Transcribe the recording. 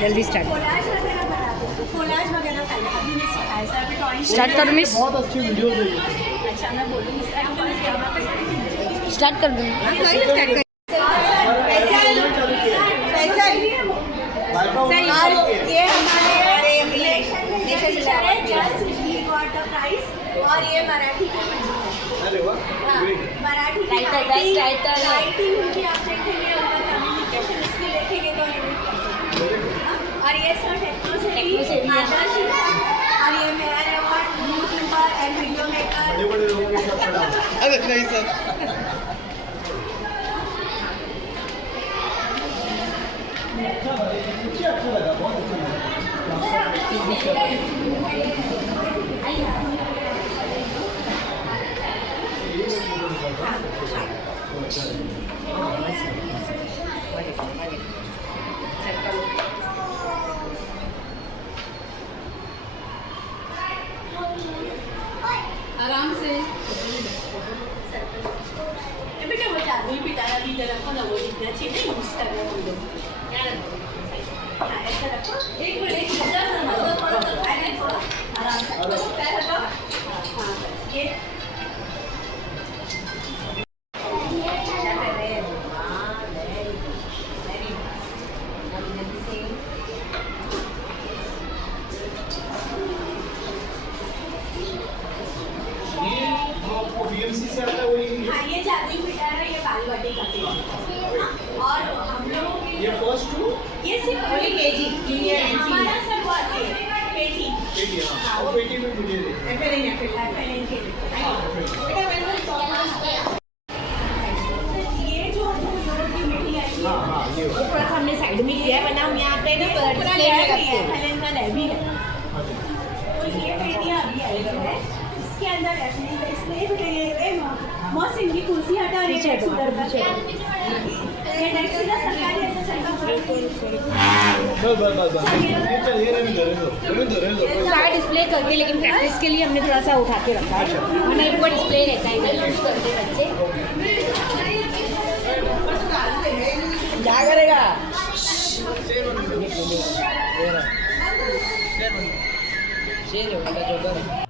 जल्दी start collage वगैरह पहले अभी मैं सिखाया सर अभी ड्राइंग स्टार्ट कर मिस। बहुत अच्छी वीडियोस है ये। अच्छा मैं बोलूँगी स्टार्ट कर दूँ। और ये हमारे टीचर है just he got the prize और ये मराठी के अरे वाह ग्रेट। मराठी राइटिंग उनकी आप देखेंगे उनका कम्युनिकेशन स्किल देखेंगे तो और ये सर टेक्नो से भी आदर्श और ये मेरा यूट्यूबर एंड वीडियो मेकर बड़े लोगों के साथ खड़ा। अरे नहीं सर। अच्छा लगा बहुत अच्छा आराम से बेटा वो जादू ही पिटारा भी रखो ना वो इतना अच्छे नहीं यूज कर रहे हम लोग क्या रखो ऐसा रखो एक मिनट थोड़ा आराम से पैर हटाओ हाँ ये बीएमसी से आता है वही। हाँ ये जादुई पिटारा ये बालवाटी का पेज और हम लोगों के ये फर्स्ट टू ये सिर्फ ओनली केजी जूनियर हमारा सब वो आती है पेटी पेटी। हाँ वो पेटी में मुझे एफएलएन के ये जो की मिट्टी आई है हाँ ये ऊपर हमने साइड में किया है वरना हम यहाँ पे ना पूरा डिस्प्ले में लैब रखते है हैं। एफएलएन का लैब ही है तो ये पेटियां अभी आई है इसके अंदर एफएलएन का इसमें मौत सिंह की कुर्सी हटा रही है सुंदर का ये डायरेक्टर सरकारी ऐसा सरकार बस ये रहने दो। सारा डिस्प्ले करके लेकिन प्रैक्टिस के लिए हमने थोड़ा सा उठा के रखा है वरना एक बार डिस्प्ले रहता है इधर यूज करते बच्चे। क्या करेगा शेर होगा जोकर।